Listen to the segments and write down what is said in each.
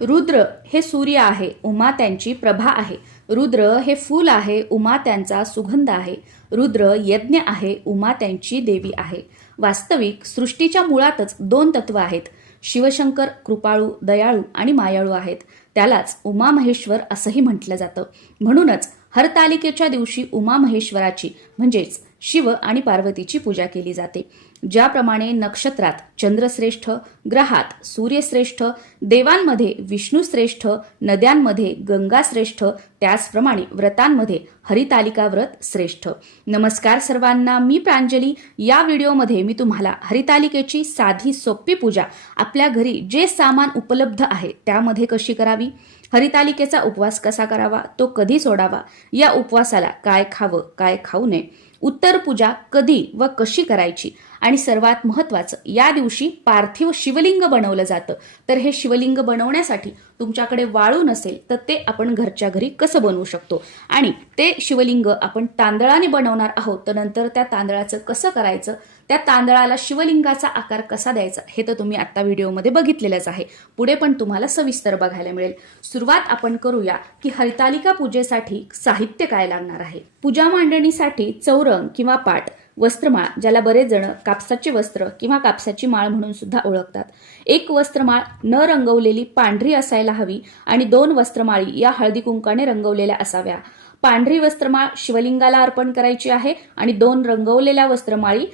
रुद्र हे सूर्य आहे, उमा त्यांची प्रभा आहे. रुद्र हे फूल आहे, उमा त्यांचा सुगंध आहे. रुद्र यज्ञ आहे, उमा त्यांची देवी आहे. वास्तविक सृष्टीच्या मुळातच दोन तत्व आहेत. शिवशंकर कृपाळू, दयाळू आणि मायाळू आहेत. त्यालाच उमा महेश्वर असंही म्हटलं जातं. म्हणूनच हरतालिकेच्या दिवशी उमा महेश्वराची म्हणजेच शिव आणि पार्वतीची पूजा केली जाते. ज्याप्रमाणे नक्षत्रात चंद्रश्रेष्ठ, ग्रहात सूर्यश्रेष्ठ, देवांमध्ये विष्णुश्रेष्ठ, नद्यांमध्ये गंगाश्रेष्ठ, त्याचप्रमाणे व्रतांमध्ये हरितालिका व्रत श्रेष्ठ. नमस्कार सर्वांना, मी प्रांजली. या व्हिडिओमध्ये मी तुम्हाला हरितालिकेची साधी सोपी पूजा आपल्या घरी जे सामान उपलब्ध आहे त्यामध्ये कशी करावी, हरितालिकेचा उपवास कसा करावा, तो कधी सोडावा, या उपवासाला काय खावं काय खाऊ नये, उत्तर पूजा कधी व कशी करायची, आणि सर्वात महत्त्वाचं या दिवशी पार्थिव शिवलिंग बनवलं जातं. तर हे शिवलिंग बनवण्यासाठी तुमच्याकडे वाळू नसेल तर ते आपण घरच्या घरी कसं बनवू शकतो, आणि ते शिवलिंग आपण तांदळाने बनवणार आहोत तर नंतर त्या तांदळाचं कसं करायचं, त्या तांदळाला शिवलिंगाचा आकार कसा द्यायचा, हे तर तुम्ही आता व्हिडिओमध्ये बघितलेलंच आहे. पुढे पण तुम्हाला सविस्तर बघायला मिळेल. सुरुवात आपण करूया की हरितालिका पूजेसाठी साहित्य काय लागणार आहे. पूजा मांडणीसाठी चौरंग किंवा पाट, वस्त्रमाळ ज्याला बरेच जण कापसाचे वस्त्र किंवा कापसाची माळ म्हणून सुद्धा ओळखतात. एक वस्त्रमाळ न रंगवलेली पांढरी असायला हवी आणि 2 वस्त्रमाळी या हळदी कुंकाने रंगवलेल्या असाव्या. पांढरी वस्त्रमाळ शिवलिंगाला अर्पण करायची आहे आणि 2 रंगवलेल्या वस्त्रमाळी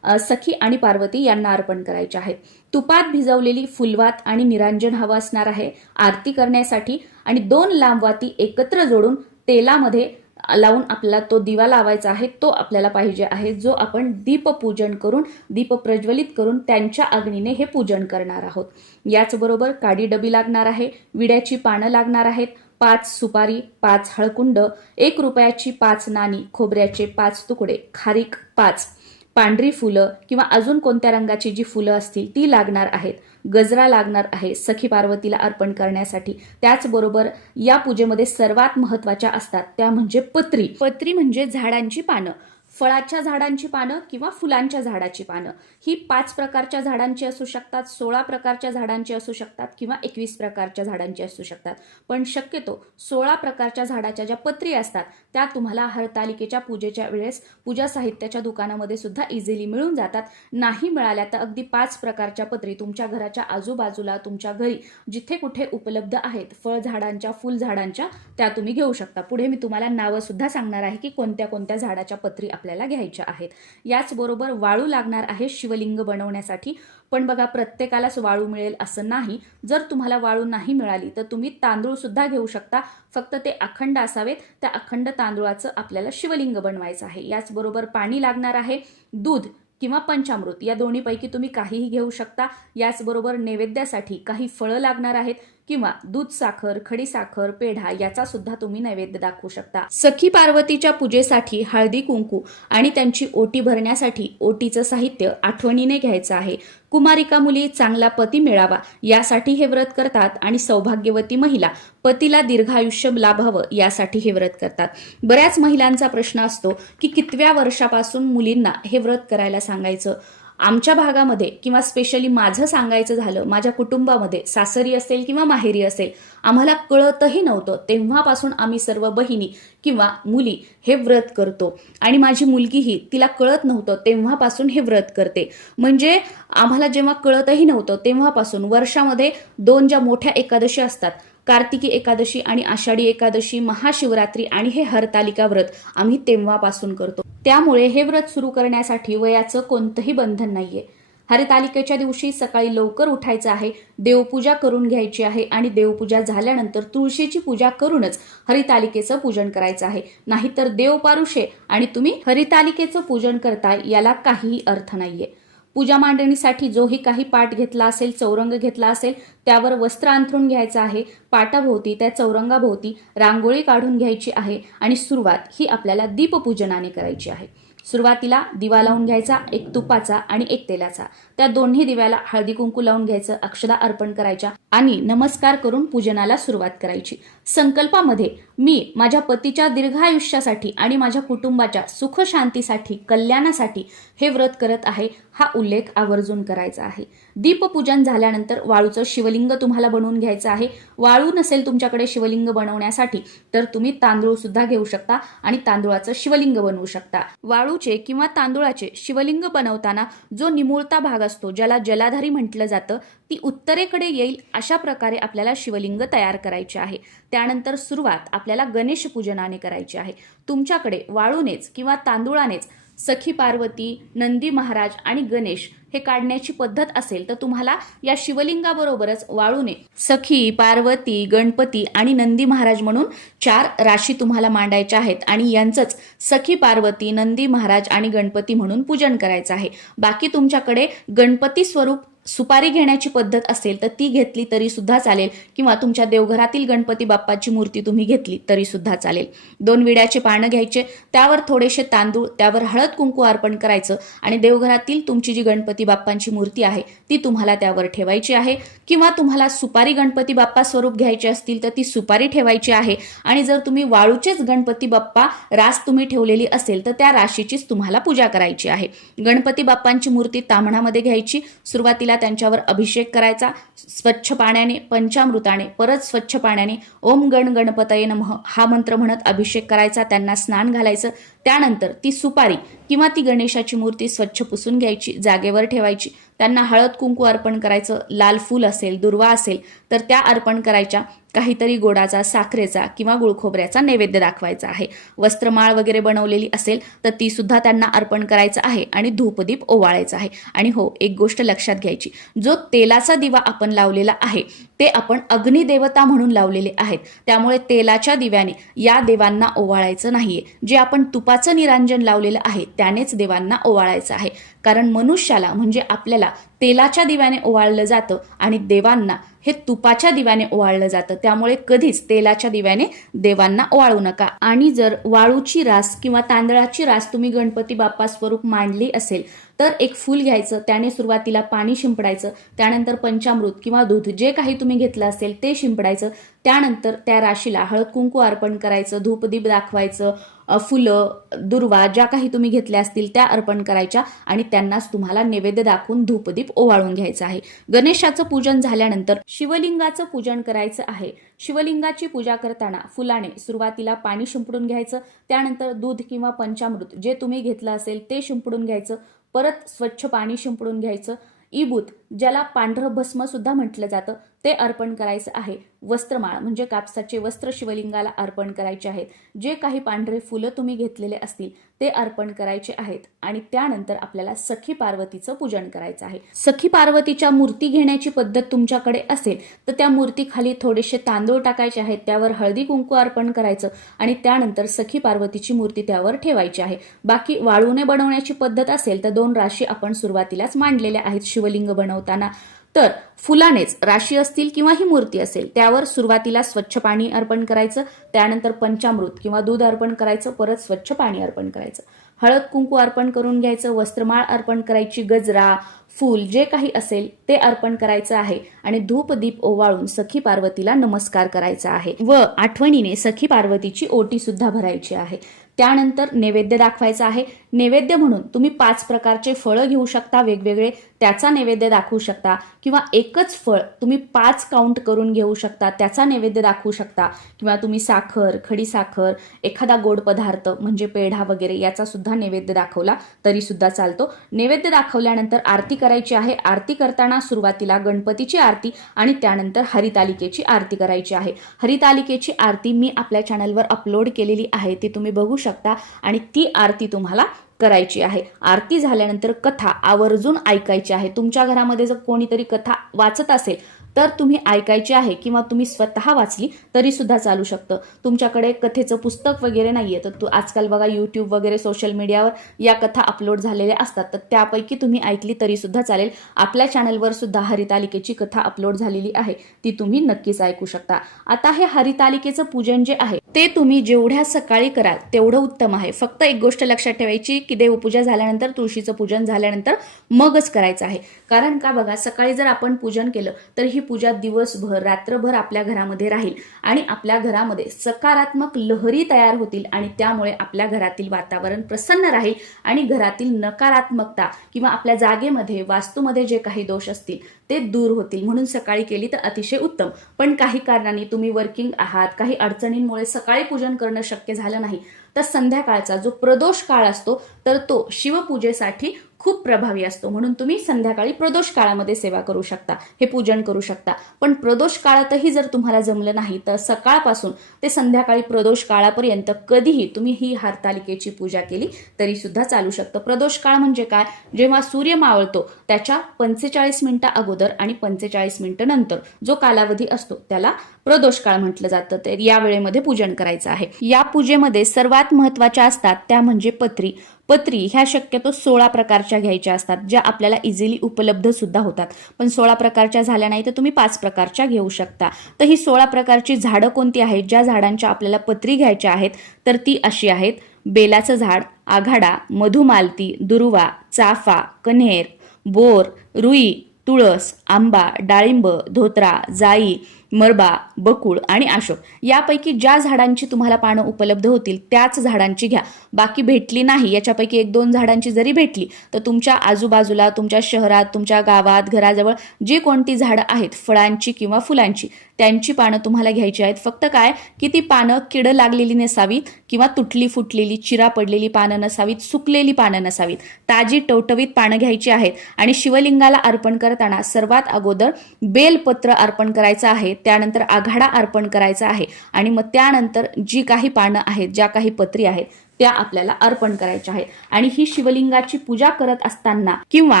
सखी आणि पार्वती यांना अर्पण करायचे आहेत. तुपात भिजवलेली फुलवात आणि निरांजन हवं असणार आहे आरती करण्यासाठी, आणि 2 लांब वाती एकत्र जोडून तेलामध्ये लावून आपल्याला तो दिवा लावायचा आहे. तो आपल्याला पाहिजे आहे जो आपण दीपपूजन करून, दीप प्रज्वलित करून त्यांच्या अग्नीने हे पूजन करणार आहोत. याचबरोबर काडी डबी लागणार आहे, विड्याची पानं लागणार आहेत, 5 सुपारी, 5 हळकुंड, 1 रुपयाची 5 नाणी, खोबऱ्याचे 5 तुकडे, खारीक 5, पांढरी फुलं किंवा अजून कोणत्या रंगाची जी फुलं असतील ती लागणार आहेत, गजरा लागणार आहे सखी पार्वतीला अर्पण करण्यासाठी. त्याचबरोबर या पूजेमध्ये सर्वात महत्त्वाच्या असतात त्या म्हणजे पत्री. पत्री म्हणजे झाडांची पानं, फळाच्या झाडांची पानं किंवा फुलांच्या झाडाची पानं. ही 5 प्रकारच्या झाडांची असू शकतात, 16 प्रकारच्या झाडांची असू शकतात किंवा 21 प्रकारच्या झाडांची असू शकतात. पण शक्यतो 16 प्रकारच्या झाडाच्या ज्या पत्री असतात त्या तुम्हाला हरतालिकेच्या पूजेच्या वेळेस पूजा साहित्याच्या दुकानामध्ये सुद्धा इझिली मिळून जातात. नाही मिळाल्या तर अगदी 5 प्रकारच्या पत्री तुमच्या घराच्या आजूबाजूला, तुमच्या घरी जिथे कुठे उपलब्ध आहेत फळ झाडांच्या, फुल झाडांच्या, त्या तुम्ही घेऊ शकता. पुढे मी तुम्हाला नावं सुद्धा सांगणार आहे की कोणत्या कोणत्या झाडाच्या पत्री आपल्याला घ्यायच्या आहेत. याचबरोबर वाळू लागणार आहे शिवलिंग बनवण्यासाठी. पण बघा, प्रत्येकालाच वाळू मिळेल असं नाही. जर तुम्हाला वाळू नाही मिळाली तर तुम्ही तांदूळ सुद्धा घेऊ शकता, फक्त ते अखंड असावेत. त्या अखंड तांदूळाचं आपल्याला शिवलिंग बनवायचं आहे. याचबरोबर पाणी लागणार आहे, दूध किंवा पंचामृत या दोन्हीपैकी तुम्ही काहीही घेऊ शकता. याचबरोबर नैवेद्यासाठी काही फळं लागणार आहेत किंवा दूध साखर, खडी साखर, पेढा याचा सुद्धा तुम्ही नैवेद्य दाखवू शकता. सखी पार्वतीच्या पूजेसाठी हळदी कुंकू आणि त्यांची ओटी भरण्यासाठी ओटीचं साहित्य आठवणीने घ्यायचं आहे. कुमारिका मुली चांगला पती मिळावा यासाठी हे व्रत करतात, आणि सौभाग्यवती महिला पतीला दीर्घायुष्य लाभावं यासाठी हे व्रत करतात. बऱ्याच महिलांचा प्रश्न असतो की कितव्या वर्षापासून मुलींना हे व्रत करायला सांगायचं. आमच्या भागामध्ये किंवा स्पेशली माझं सांगायचं झालं, माझ्या कुटुंबामध्ये सासरी असेल किंवा माहेरी असेल, आम्हाला कळतही नव्हतं तेव्हापासून आम्ही सर्व बहिणी किंवा मुली हे व्रत करतो, आणि माझी मुलगीही तिला कळत नव्हतं तेव्हापासून हे व्रत करते. म्हणजे आम्हाला जेव्हा कळतही नव्हतं तेव्हापासून वर्षामध्ये 2 ज्या मोठ्या एकादशी असतात, कार्तिकी एकादशी आणि आषाढी एकादशी, महाशिवरात्री आणि हे हरतालिका व्रत आम्ही तेव्हापासून करतो. त्यामुळे हे व्रत सुरू करण्यासाठी वयाचं कोणतंही बंधन नाहीये. हरतालिकेच्या दिवशी सकाळी लवकर उठायचं आहे, देवपूजा करून घ्यायची आहे, आणि देवपूजा झाल्यानंतर तुळशीची पूजा करूनच हरितालिकेचं पूजन करायचं आहे. नाहीतर देवपारुषे आणि तुम्ही हरितालिकेचं पूजन करताय याला काहीही अर्थ नाहीये. पूजा मांडणीसाठी जोही काही पाट घेतला असेल, चौरंग घेतला असेल, त्यावर वस्त्र अंथरून घ्यायचं आहे. पाटाभोवती, त्या चौरंगाभोवती रांगोळी काढून घ्यायची आहे, आणि सुरुवात ही आपल्याला दीपपूजनाने करायची आहे. सुरुवातीला दिवा लावून घ्यायचा, एक तुपाचा आणि एक तेलाचा. त्या दोन्ही दिव्याला हळदी कुंकू लावून घ्यायचं, अक्षदा अर्पण करायच्या आणि नमस्कार करून पूजनाला सुरुवात करायची. संकल्पामध्ये मी माझ्या पतीच्या दीर्घायुष्यासाठी आणि माझ्या कुटुंबाच्या सुख शांतीसाठी, कल्याणासाठी हे व्रत करत आहे, हा उल्लेख आवर्जून करायचा आहे. दीपपूजन झाल्यानंतर वाळूचं शिवलिंग तुम्हाला बनवून घ्यायचं आहे. वाळू नसेल तुमच्याकडे शिवलिंग बनवण्यासाठी तर तुम्ही तांदूळ सुद्धा घेऊ शकता आणि तांदूळाचं शिवलिंग बनवू शकता. वाळूचे किंवा तांदूळाचे शिवलिंग बनवताना जो निमुळता भाग असतो, ज्याला जलाधारी म्हटलं जातं, ती उत्तरेकडे येईल अशा प्रकारे आपल्याला शिवलिंग तयार करायचे आहे. त्यानंतर सुरुवात आपल्याला गणेश पूजनाने करायची आहे. तुमच्याकडे वाळूनेच किंवा तांदूळानेच सखी पार्वती, नंदी महाराज आणि गणेश हे काढण्याची पद्धत असेल तर तुम्हाला या शिवलिंगाबरोबरच वाळूने सखी, पार्वती, गणपती आणि नंदी महाराज म्हणून 4 राशी तुम्हाला मांडायच्या आहेत आणि यांचंच सखी पार्वती, नंदी महाराज आणि गणपती म्हणून पूजन करायचं आहे. बाकी तुमच्याकडे गणपती स्वरूप सुपारी घेण्याची पद्धत असेल तर ती घेतली तरी सुद्धा चालेल किंवा तुमच्या देवघरातील गणपती बाप्पाची मूर्ती तुम्ही घेतली तरी सुद्धा चालेल. 2 विड्याचे पानं घ्यायचे, त्यावर थोडेसे तांदूळ, त्यावर हळद कुंकू अर्पण करायचं आणि देवघरातील तुमची जी गणपती बाप्पांची मूर्ती आहे ती तुम्हाला त्यावर ठेवायची आहे. किंवा तुम्हाला सुपारी गणपती बाप्पा स्वरूप घ्यायचे असतील तर ती सुपारी ठेवायची आहे आणि जर तुम्ही वाळूचेच गणपती बाप्पा रास तुम्ही ठेवलेली असेल तर त्या राशीचीच तुम्हाला पूजा करायची आहे. गणपती बाप्पांची मूर्ती ताम्हणामध्ये घ्यायची, सुरुवातीला त्यांच्यावर अभिषेक करायचा, स्वच्छ पाण्याने, पंचामृताने, परत स्वच्छ पाण्याने ओम गण गणपतये नमः हा मंत्र म्हणत अभिषेक करायचा, त्यांना स्नान घालायचं. त्यानंतर ती सुपारी किंवा ती गणेशाची मूर्ती स्वच्छ पुसून घ्यायची, जागेवर ठेवायची, त्यांना हळद कुंकू अर्पण करायचं, लाल फूल असेल, दुर्वा असेल तर त्या अर्पण करायच्या, काहीतरी गोडाचा, साखरेचा किंवा गुळखोबऱ्याचा नैवेद्य दाखवायचा आहे. वस्त्रमाळ वगैरे बनवलेली असेल तर ती सुद्धा त्यांना अर्पण करायचं आहे आणि धूपदीप ओवाळायचा आहे. आणि हो, एक गोष्ट लक्षात घ्यायची, जो तेलाचा दिवा आपण लावलेला आहे ते आपण अग्निदेवता म्हणून लावलेले आहेत, त्यामुळे तेलाच्या दिव्याने या देवांना ओवाळायचं नाहीये. जे आपण तुपाचं निरांजन लावलेलं आहे त्यानेच देवांना ओवाळायचं आहे. कारण मनुष्याला म्हणजे आपल्याला तेलाच्या दिव्याने ओवाळलं जातं आणि देवांना हे तुपाच्या दिव्याने ओवाळलं जातं, त्यामुळे कधीच तेलाच्या दिव्याने देवांना ओवाळू नका. आणि जर वाळूची रास किंवा तांदळाची रास तुम्ही गणपती बाप्पा स्वरूप मांडली असेल तर एक फूल घ्यायचं, त्याने सुरुवातीला पाणी शिंपडायचं, त्यानंतर पंचामृत किंवा दूध जे काही तुम्ही घेतलं असेल ते शिंपडायचं, त्यानंतर त्या राशीला हळद कुंकू अर्पण करायचं, धूपदीप दाखवायचं, फुलं, दुर्वा ज्या काही तुम्ही घेतल्या असतील त्या अर्पण करायच्या आणि त्यांनाच तुम्हाला नैवेद्य दाखवून धूपदीप ओवाळून घ्यायचं आहे. गणेशाचं पूजन झाल्यानंतर शिवलिंगाचं पूजन करायचं आहे. शिवलिंगाची पूजा करताना फुलाने सुरुवातीला पाणी शिंपडून घ्यायचं, त्यानंतर दूध किंवा पंचामृत जे तुम्ही घेतलं असेल ते शिंपडून घ्यायचं, परत स्वच्छ पाणी शिंपडून घ्यायचं. इबूत ज्याला पांढरं भस्म सुद्धा म्हटलं जातं ते अर्पण करायचं आहे. वस्त्रमाळ म्हणजे कापसाचे वस्त्र शिवलिंगाला अर्पण करायचे आहेत. जे काही पांढरे फुलं तुम्ही घेतलेले असतील ते अर्पण करायचे आहेत आणि त्यानंतर आपल्याला सखी पार्वतीचं पूजन करायचं आहे. सखी पार्वतीच्या मूर्ती घेण्याची पद्धत तुमच्याकडे असेल तर त्या मूर्तीखाली थोडेसे तांदूळ टाकायचे आहेत, त्यावर हळदी कुंकू अर्पण करायचं आणि त्यानंतर सखी पार्वतीची मूर्ती त्यावर ठेवायची आहे. बाकी वाळूने बनवण्याची पद्धत असेल तर 2 राशी आपण सुरुवातीलाच मांडलेल्या आहेत शिवलिंग बनवताना. तर फुलानेच राशी असतील किंवा ही मूर्ती असेल त्यावर सुरुवातीला स्वच्छ पाणी अर्पण करायचं, त्यानंतर पंचामृत किंवा दूध अर्पण करायचं, परत स्वच्छ पाणी अर्पण करायचं, हळद कुंकू अर्पण करून घ्यायचं, वस्त्रमाळ अर्पण करायची, गजरा, फूल जे काही असेल ते अर्पण करायचं आहे आणि धूपदीप ओवाळून सखी पार्वतीला नमस्कार करायचा आहे व आठवणीने सखी पार्वतीची ओटी सुद्धा भरायची आहे. त्यानंतर नैवेद्य दाखवायचा आहे. नैवेद्य म्हणून तुम्ही 5 प्रकारचे फळं घेऊ शकता वेगवेगळे, त्याचा नैवेद्य दाखवू शकता किंवा एकच फळ तुम्ही 5 काउंट करून घेऊ शकता, त्याचा नैवेद्य दाखवू शकता किंवा तुम्ही साखर, खडी साखर, एखादा गोड पदार्थ म्हणजे पेढा वगैरे याचा सुद्धा नैवेद्य दाखवला तरी सुद्धा चालतो. नैवेद्य दाखवल्यानंतर आरती करायची आहे. आरती करताना सुरुवातीला गणपतीची आरती आणि त्यानंतर हरितालिकेची आरती करायची आहे. हरितालिकेची आरती मी आपल्या चॅनलवर अपलोड केलेली आहे, ती तुम्ही बघू शकता आणि ती आरती तुम्हाला करायची आहे. आरती झाल्यानंतर कथा आवर्जून ऐकायची आहे. तुमच्या घरामध्ये जर कोणीतरी कथा वाचत असेल तर तुम्ही ऐकायची आहे किंवा तुम्ही स्वतः वाचली तरी सुद्धा चालू शकतं. तुमच्याकडे कथेचं पुस्तक वगैरे नाहीये तर आजकाल बघा यूट्यूब वगैरे सोशल मीडियावर या कथा अपलोड झालेल्या असतात, तर त्यापैकी तुम्ही ऐकली तरी सुद्धा चालेल. आपल्या चॅनलवर सुद्धा हरितालिकेची कथा अपलोड झालेली आहे, ती तुम्ही नक्कीच ऐकू शकता. आता हे हरितालिकेचं पूजन जे आहे ते तुम्ही जेवढ्या सकाळी कराल तेवढं उत्तम आहे. फक्त एक गोष्ट लक्षात ठेवायची की देवपूजा झाल्यानंतर, तुळशीचं पूजन झाल्यानंतर मगच करायचं आहे. कारण का बघा, सकाळी जर आपण पूजन केलं तर ही पूजा दिवसभर रात्रभर आपल्या घरामध्ये राहील आणि आपल्या घरामध्ये सकारात्मक लहरी तयार होतील आणि त्यामुळे आपल्या घरातील वातावरण प्रसन्न राहील आणि घरातील नकारात्मकता किंवा आपल्या जागेमध्ये वास्तूमध्ये जे काही दोष असतील ते दूर होतील. म्हणून सकाळी केली तर अतिशय उत्तम. पण काही कारणांनी तुम्ही वर्किंग आहात, काही अडचणींमुळे सकाळी पूजन करणं शक्य झालं नाही, तर संध्याकाळचा जो प्रदोष काळ असतो तर तो शिवपूजेसाठी खूप प्रभावी असतो. म्हणून तुम्ही संध्याकाळी प्रदोष काळामध्ये सेवा करू शकता, हे पूजन करू शकता. पण प्रदोष काळातही जर तुम्हाला जमलं नाही तर सकाळपासून ते संध्याकाळी प्रदोष काळापर्यंत कधीही तुम्ही ही हरतालिकेची पूजा केली तरी सुद्धा चालू शकतं. प्रदोष काळ म्हणजे काय? जेव्हा सूर्य मावळतो त्याच्या 45 मिनिटं अगोदर आणि 45 मिनिटं नंतर जो कालावधी असतो त्याला प्रदोष काळ म्हटलं जातं. तर या वेळेमध्ये पूजन करायचं आहे. या पूजेमध्ये सर्वात महत्त्वाच्या असतात त्या म्हणजे पत्री. पत्री ह्या शक्यतो 16 प्रकारच्या घ्यायच्या असतात, ज्या आपल्याला इझिली उपलब्ध सुद्धा होतात. पण 16 प्रकारच्या झाल्या नाही तर तुम्ही 5 प्रकारच्या घेऊ शकता. तर ही 16 प्रकारची झाडं कोणती आहेत, ज्या झाडांच्या आपल्याला पत्री घ्यायच्या आहेत तर ती अशी आहेत: बेलाचं झाड, आघाडा, मधुमालती, दुर्वा, चाफा, कन्हेर, बोर, रुई, तुळस, आंबा, डाळिंब, धोत्रा, जाई, मरबा, बकुळ आणि अशोक. यापैकी ज्या झाडांची तुम्हाला पानं उपलब्ध होतील त्याच झाडांची घ्या. बाकी भेटली नाही, याच्यापैकी 1-2 झाडांची जरी भेटली तर तुमच्या आजूबाजूला, तुमच्या शहरात, तुमच्या गावात, घराजवळ जी कोणती झाडं आहेत फळांची किंवा फुलांची, त्यांची पानं तुम्हाला घ्यायची आहेत. फक्त काय की ती पानं किड लागलेली नसावीत किंवा तुटली फुटलेली, चिरा पडलेली पानं नसावीत, सुकलेली पानं नसावीत. ताजी टवटवीत पानं घ्यायची आहेत. आणि शिवलिंगाला अर्पण करताना सर्वात अगोदर बेलपत्र अर्पण करायचं आहे, त्यानंतर आघाडा अर्पण करायचा आहे आणि मग त्यानंतर जी काही पानं आहेत, ज्या काही पत्री आहेत त्या आपल्याला अर्पण करायच्या आहेत. आणि ही शिवलिंगाची पूजा करत असताना किंवा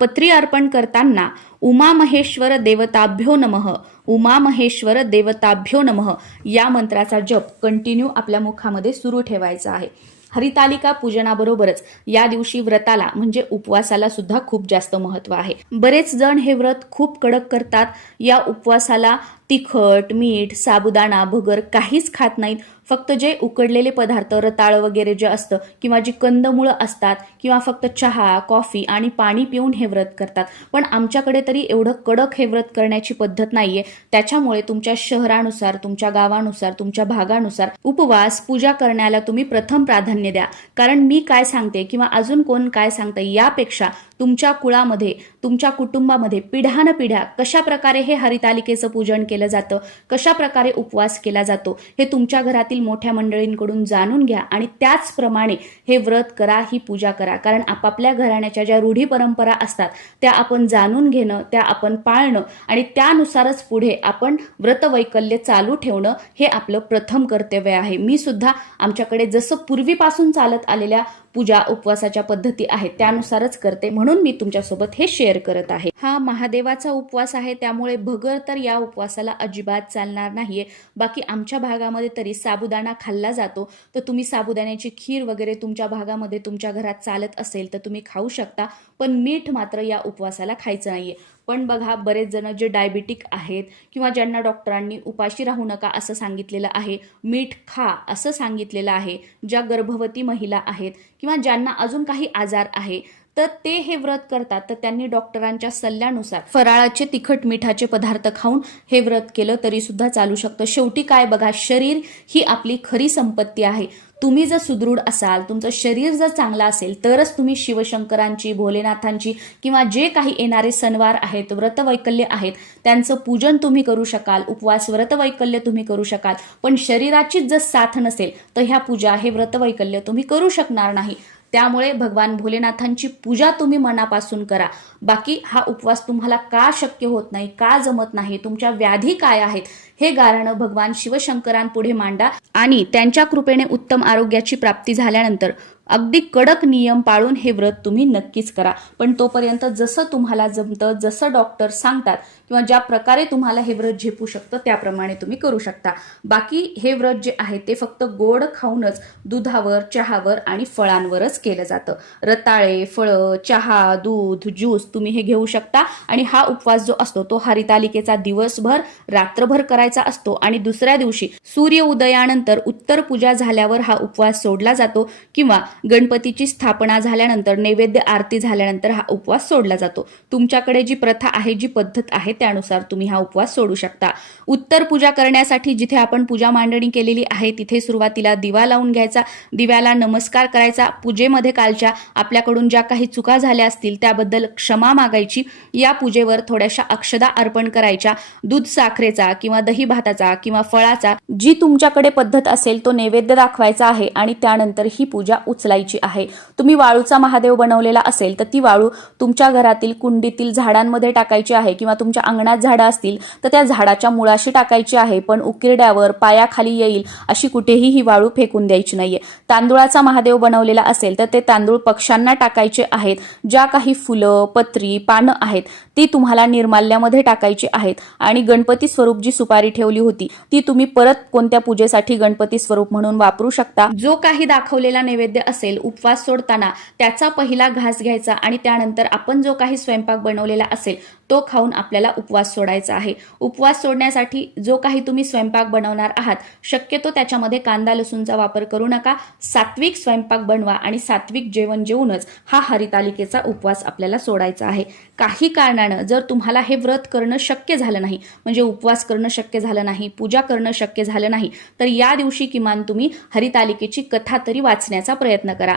पत्री अर्पण करताना उमामहेश्वर देवताभ्यो नमः, उमामहेश्वर देवताभ्यो नमः या मंत्राचा जप कंटिन्यू आपल्या मुखामध्ये सुरू ठेवायचा आहे. हरितालिका पूजनाबरोबरच या दिवशी व्रताला म्हणजे उपवासाला सुद्धा खूप जास्त महत्त्व आहे. बरेच जण हे व्रत खूप कडक करतात. या उपवासाला तिखट, मीठ, साबुदाणा, भगर काहीच खात नाहीत. फक्त जे उकडलेले पदार्थ, रताळ वगैरे जे असतं किंवा जी कंदमुळं असतात किंवा फक्त चहा, कॉफी आणि पाणी पिऊन हे व्रत करतात. पण आमच्याकडे तरी एवढं कडक हे व्रत करण्याची पद्धत नाहीये. त्याच्यामुळे तुमच्या शहरानुसार, तुमच्या गावानुसार, तुमच्या भागानुसार उपवास पूजा करण्याला तुम्ही प्रथम प्राधान्य द्या. कारण मी काय सांगते किंवा अजून कोण काय सांगते यापेक्षा तुमच्या कुळामध्ये, तुमच्या कुटुंबामध्ये पिढ्यानपिढ्या कशा प्रकारे हे हरितालिकेचं पूजन केलं जातं, कशा प्रकारे उपवास केला जातो हे तुमच्या घरातील मोठ्या मंडळींकडून जाणून घ्या आणि त्याचप्रमाणे हे व्रत करा, ही पूजा करा. कारण आपापल्या घराण्याच्या ज्या रूढी परंपरा असतात त्या आपण जाणून घेणं, त्या आपण पाळणं आणि त्यानुसारच पुढे आपण व्रतवैकल्य चालू ठेवणं हे आपलं प्रथम कर्तव्य आहे. मी सुद्धा आमच्याकडे जसं पूर्वीपासून चालत आलेल्या पूजा उपवासाच्या पद्धती आहेत त्यानुसारच करते, म्हणून मी तुमच्यासोबत हे शेअर करत आहे. हा महादेवाचा उपवास आहे त्यामुळे भगर तर या उपवासाला अजिबात चालणार नाहीये. बाकी आमच्या भागामध्ये तरी साबुदाणा खाल्ला जातो, तर तुम्ही साबुदाण्याची खीर वगैरे तुमच्या भागामध्ये, तुमच्या घरात चालत असेल तर तुम्ही खाऊ शकता. पण मीठ मात्र या उपवासाला खायचं नाहीये. पण बघा, बरेच जण जे डायबिटिक आहेत किंवा ज्यांना डॉक्टरांनी उपाशी राहू नका असं सांगितलेलं आहे, मीठ खा असं सांगितलेलं आहे, ज्या गर्भवती महिला आहेत किंवा ज्यांना अजून काही आजार आहे तर ते हे व्रत करतात, तर त्यांनी डॉक्टरांच्या सल्ल्यानुसार फराळाचे तिखट मिठाचे पदार्थ खाऊन हे व्रत केलं तरी सुद्धा चालू शकतं. शेवटी काय बघा, शरीर ही आपली खरी संपत्ती आहे. तुम्ही जर सुदृढ असाल, तुमचं शरीर जर चांगलं असेल तरच तुम्ही शिवशंकरांची, भोलेनाथांची किंवा जे काही येणारे सणवार आहेत, व्रतवैकल्य आहेत त्यांचं पूजन तुम्ही करू शकाल, उपवास व्रतवैकल्य तुम्ही करू शकाल. पण शरीराचीच जर साथ नसेल तर ह्या पूजा, हे व्रतवैकल्य तुम्ही करू शकणार नाही. त्यामुळे भगवान भोलेनाथांची पूजा तुम्ही मनापासून करा. बाकी हा उपवास तुम्हाला का शक्य होत नाही, का जमत नाही, तुमच्या व्याधी काय आहेत हे गारणं भगवान शिवशंकरांपुढे मांडा आणि त्यांच्या कृपेने उत्तम आरोग्याची प्राप्ती झाल्यानंतर अगदी कडक नियम पाळून हे व्रत तुम्ही नक्कीच करा. पण तोपर्यंत जसं तुम्हाला जमतं, जसं डॉक्टर सांगतात किंवा ज्या प्रकारे तुम्हाला हे व्रत झेपू शकतं त्याप्रमाणे तुम्ही करू शकता. बाकी हे व्रत जे आहे ते फक्त गोड खाऊनच दुधावर, चहावर आणि फळांवरच केलं जातं. रताळे, फळं, चहा, दूध, ज्यूस तुम्ही हे घेऊ शकता. आणि हा उपवास जो असतो तो हरितालिकेचा दिवसभर रात्रभर करायचा असतो आणि दुसऱ्या दिवशी सूर्य उदयानंतर उत्तर पूजा झाल्यावर हा उपवास सोडला जातो किंवा गणपतीची स्थापना झाल्यानंतर नैवेद्य आरती झाल्यानंतर हा उपवास सोडला जातो. तुमच्याकडे जी प्रथा आहे, जी पद्धत आहे त्यानुसार तुम्ही हा उपवास सोडू शकता. उत्तर पूजा करण्यासाठी जिथे आपण पूजा मांडणी केलेली आहे तिथे सुरुवातीला दिवा लावून घ्यायचा, दिव्याला नमस्कार करायचा, पूजेमध्ये कालच्या आपल्याकडून ज्या काही चुका झाल्या असतील त्याबद्दल क्षमा मागायची, या पूजेवर थोड्याशा अक्षदा अर्पण करायच्या, दूध साखरेचा किंवा दही भाताचा किंवा फळाचा जी तुमच्याकडे पद्धत असेल तो नैवेद्य दाखवायचा आहे आणि त्यानंतर ही पूजा उचलायची आहे. तुम्ही वाळूचा महादेव बनवलेला असेल तर ती वाळू तुमच्या घरातील कुंडीतील झाडांमध्ये टाकायची आहे किंवा तुमच्या अंगणात झाडं असतील तर त्या झाडाच्या मुळाशी टाकायची आहे. पण उकिरड्यावर, पायाखाली येईल अशी कुठेही ही वाळू फेकून द्यायची नाहीये. तांदुळाचा महादेव बनवलेला असेल तर ते तांदूळ पक्ष्यांना टाकायचे आहेत. ज्या काही फुलं, पत्री, पानं आहेत ती तुम्हाला निर्माल्यामध्ये टाकायची आहेत. आणि गणपती स्वरूप जी सुपारी ठेवली होती ती तुम्ही परत कोणत्या पूजेसाठी गणपती स्वरूप म्हणून वापरू शकता. जो काही दाखवलेला नैवेद्य असेल उपवास सोडताना त्याचा पहिला घास घ्यायचा आणि त्यानंतर आपण जो काही स्वयंपाक बनवलेला असेल तो खाऊन आपल्याला उपवास सोडायचा आहे. उपवास सोडण्यासाठी जो काही तुम्ही स्वयंपाक बनवणार आहात शक्यतो त्याच्यामध्ये कांदा लसूणचा वापर करू नका. सात्विक स्वयंपाक बनवा आणि सात्विक जेवण जेवूनच हा हरितालिकेचा उपवास आपल्याला सोडायचा आहे. काही कारणानं जर तुम्हाला हे व्रत करणं शक्य झालं नाही, म्हणजे उपवास करणं शक्य झालं नाही, पूजा करणं शक्य झालं नाही, तर या दिवशी किमान तुम्ही हरितालिकेची कथा तरी वाचण्याचा प्रयत्न करा.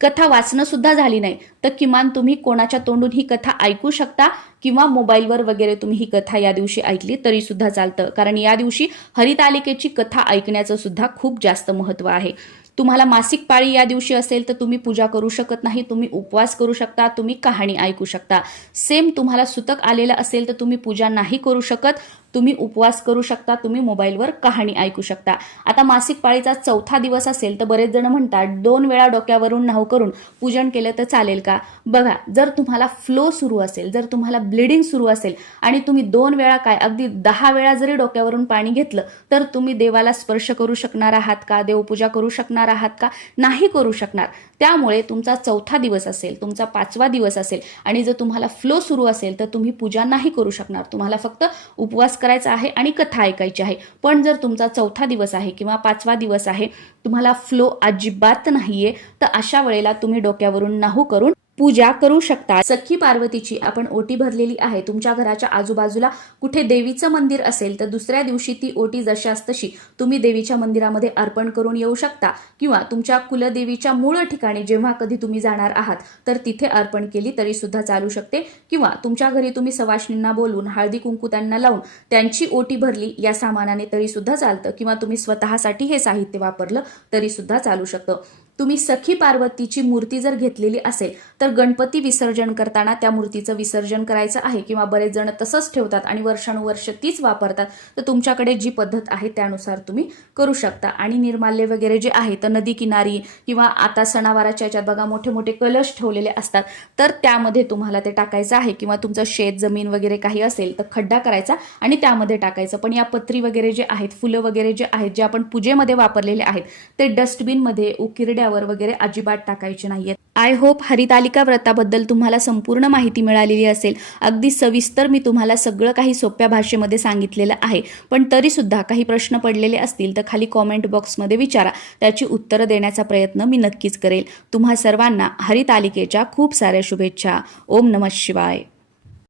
कथा वाचणं सुद्धा झाली नाही तर किमान तुम्ही कोणाच्या तोंडून ही कथा ऐकू शकता किंवा मोबाईलवर वगैरे तुम्ही ही कथा या दिवशी ऐकली तरी सुद्धा चालतं. कारण या दिवशी हरितालिकेची कथा ऐकण्याचं सुद्धा खूप जास्त महत्त्व आहे. तुम्हाला मासिक पाळी या दिवशी असेल तर तुम्ही पूजा करू शकत नाही, तुम्ही उपवास करू शकता, तुम्ही कहाणी ऐकू शकता. सेम तुम्हाला सुतक आलेलं असेल तर तुम्ही पूजा नाही करू शकत, तुम्ही उपवास करू शकता, तुम्ही मोबाईलवर कहाणी ऐकू शकता. आता मासिक पाळीचा चौथा दिवस असेल तर बरेच जण म्हणतात 2 वेळा डोक्यावरून न्हाऊ करून पूजन केलं तर चालेल का? बघा, जर तुम्हाला फ्लो सुरू असेल, जर तुम्हाला ब्लिडिंग सुरू असेल आणि तुम्ही 2 वेळा काय अगदी 10 वेळा जरी डोक्यावरून पाणी घेतलं तर तुम्ही देवाला स्पर्श करू शकणार आहात का? देवपूजा करू शकणार आहात का? नाही करू शकणार. त्यामुळे तुमचा चौथा दिवस असेल, तुमचा 5वा दिवस असेल आणि जर तुम्हाला फ्लो सुरू असेल तर तुम्ही पूजा नाही करू शकणार. तुम्हाला फक्त उपवास करायचा आहे आणि कथा ऐकायची आहे. पण जर तुमचा चौथा दिवस आहे किंवा 5वा दिवस आहे, तुम्हाला फ्लो अजिबात नाहीये, तर अशा वेळेला तुम्ही डोक्यावरून न्हाऊ करून पूजा करू शकता. सखी पार्वतीची आपण ओटी भरलेली आहे. तुमच्या घराच्या आजूबाजूला कुठे देवीचं मंदिर असेल तर दुसऱ्या दिवशी ती ओटी जशास तशी तुम्ही देवीच्या मंदिरामध्ये अर्पण करून येऊ शकता किंवा तुमच्या कुलदेवीच्या मूळ ठिकाणी जेव्हा कधी तुम्ही जाणार आहात तर तिथे अर्पण केली तरी सुद्धा चालू शकते. किंवा तुमच्या घरी तुम्ही सवाष्णींना बोलून हळदी कुंकू त्यांना लावून त्यांची ओटी भरली या सामानाने तरी सुद्धा चालतं किंवा तुम्ही स्वतःसाठी हे साहित्य वापरलं तरी सुद्धा चालू शकतं. तुम्ही सखी पार्वतीची मूर्ती जर घेतलेली असेल तर गणपती विसर्जन करताना त्या मूर्तीचं विसर्जन करायचं आहे किंवा बरेच जण तसंच ठेवतात आणि वर्षानुवर्ष तीच वापरतात. तर तुमच्याकडे जी पद्धत आहे त्यानुसार तुम्ही करू शकता. आणि निर्माल्य वगैरे जे आहे तर नदी किनारी किंवा आता सणावाराच्या याच्यात बघा मोठे मोठे कलश ठेवलेले असतात तर त्यामध्ये तुम्हाला ते टाकायचं आहे किंवा तुमचं शेत जमीन वगैरे काही असेल तर खड्डा करायचा आणि त्यामध्ये टाकायचं. पण या पत्री वगैरे जे आहेत, फुलं वगैरे जे आहेत, जे आपण पूजेमध्ये वापरलेले आहेत ते डस्टबिनमध्ये, उकिरड्यावर वगैरे अजिबात टाकायचे नाहीयेत. आय होप हरितालिका व्रताबद्दल तुम्हाला संपूर्ण माहिती मिळालेली असेल. अगदी सविस्तर मी तुम्हाला सगळं काही सोप्या भाषेमध्ये सांगितलेलं आहे. पण तरी सुद्धा काही प्रश्न पडलेले असतील तर खाली कॉमेंट बॉक्समध्ये विचारा, त्याची उत्तरं देण्याचा प्रयत्न मी नक्कीच करेल. तुम्हा सर्वांना हरितालिकेच्या खूप साऱ्या शुभेच्छा. ओम नमः शिवाय.